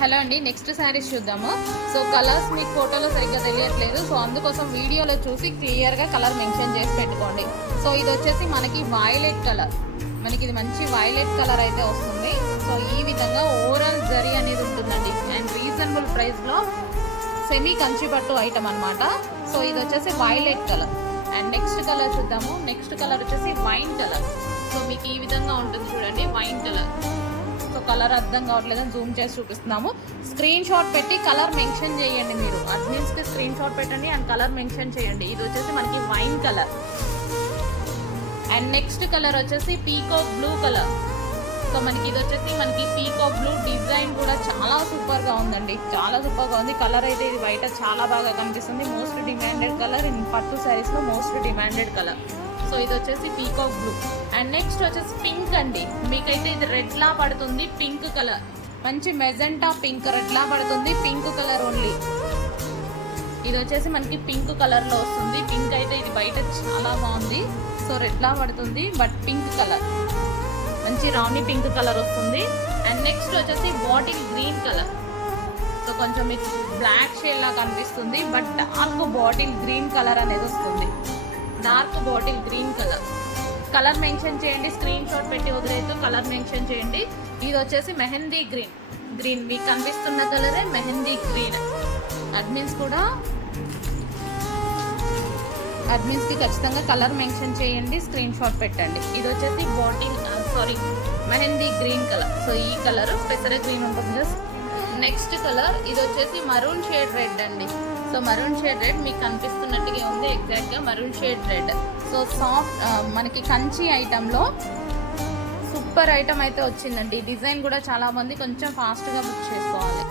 Hello అండి, next saris చూద్దాము. So colours మీకు ఫోటోలో సరిగ్గా తెలియట్లేదు, సో అందుకోసం వీడియోలో చూసి క్లియర్గా కలర్ మెన్షన్ చేసి పెట్టుకోండి. సో ఇది వచ్చేసి మనకి వైలెట్ కలర్, మనకి ఇది మంచి వైలెట్ కలర్ అయితే వస్తుంది. సో ఈ విధంగా ఓవరాల్ జరీ అనేది ఉంటుందండి అండ్ రీజనబుల్ ప్రైస్లో సెమీ కంచిపట్టు ఐటమ్ అనమాట. సో ఇది వచ్చేసి violet colour and next colour చూద్దాము. నెక్స్ట్ కలర్ వచ్చేసి వైన్ కలర్. సో మీకు ఈ విధంగా ఉంటుంది చూడండి, వైన్ కలర్. సో కలర్ అర్థం కావట్లేదని జూమ్ చేసి చూపిస్తున్నాము. స్క్రీన్ షాట్ పెట్టి కలర్ మెన్షన్ చేయండి, మీరు అడ్మిన్స్కి స్క్రీన్ షాట్ పెట్టండి అండ్ కలర్ మెన్షన్ చేయండి. ఇది వచ్చేసి మనకి wine colour and next colour వచ్చేసి పీకాక్ బ్లూ కలర్. సో మనకి ఇది వచ్చేసి మనకి పీకాక్ బ్లూ డిజైన్ కూడా చాలా సూపర్గా ఉందండి, చాలా సూపర్గా ఉంది. కలర్ అయితే ఇది బయట చాలా బాగా కనిపిస్తుంది. మోస్ట్ డిమాండెడ్ కలర్ ఇన్ పట్టు శారీస్లో, మోస్ట్ డిమాండెడ్ కలర్. సో ఇది వచ్చేసి పీకాక్ బ్లూ అండ్ నెక్స్ట్ వచ్చేసి పింక్ అండి. మీకైతే ఇది రెడ్ లా పడుతుంది, పింక్ కలర్, మంచి మెజెంటా పింక్, రెడ్ లా పడుతుంది, పింక్ కలర్ ఓన్లీ. ఇది వచ్చేసి మనకి పింక్ కలర్లో వస్తుంది. పింక్ అయితే ఇది బయట చాలా బాగుంది. సో రెడ్ లా పడుతుంది బట్ పింక్ కలర్, మంచి రాణి పింక్ కలర్ వస్తుంది. అండ్ నెక్స్ట్ వచ్చేసి బాటిల్ గ్రీన్ కలర్. సో కొంచెం మీకు బ్లాక్ షేడ్ లా కనిపిస్తుంది but dark bottle green colour అనేది వస్తుంది, dark bottle green colour. Colour mention చేయండి, స్క్రీన్ షాట్ పెట్టి వదిలేదు, కలర్ మెన్షన్ చేయండి. ఇది వచ్చేసి మెహందీ గ్రీన్. గ్రీన్ మీకు కనిపిస్తున్న కలరే మెహందీ గ్రీన్. అడ్మిన్స్కి ఖచ్చితంగా కలర్ మెన్షన్ చేయండి, స్క్రీన్ షాట్ పెట్టండి. ఇది వచ్చేసి మెహందీ గ్రీన్ కలర్. సో ఈ కలర్ పెసర గ్రీన్ ఉంటుంది. నెక్స్ట్ కలర్ ఇది వచ్చేసి మరూన్ షేడ్ రెడ్ అండి. సో మరూన్ షేడ్ రెడ్ మీకు కనిపిస్తున్నట్టుగా ఉంది, ఎగ్జాక్ట్గా maroon shade red. So soft మనకి కంచి ఐటెంలో సూపర్ ఐటమ్ అయితే వచ్చిందండి. డిజైన్ కూడా చాలా బాగుంది, కొంచెం ఫాస్ట్గా బుక్ చేసుకోవాలి.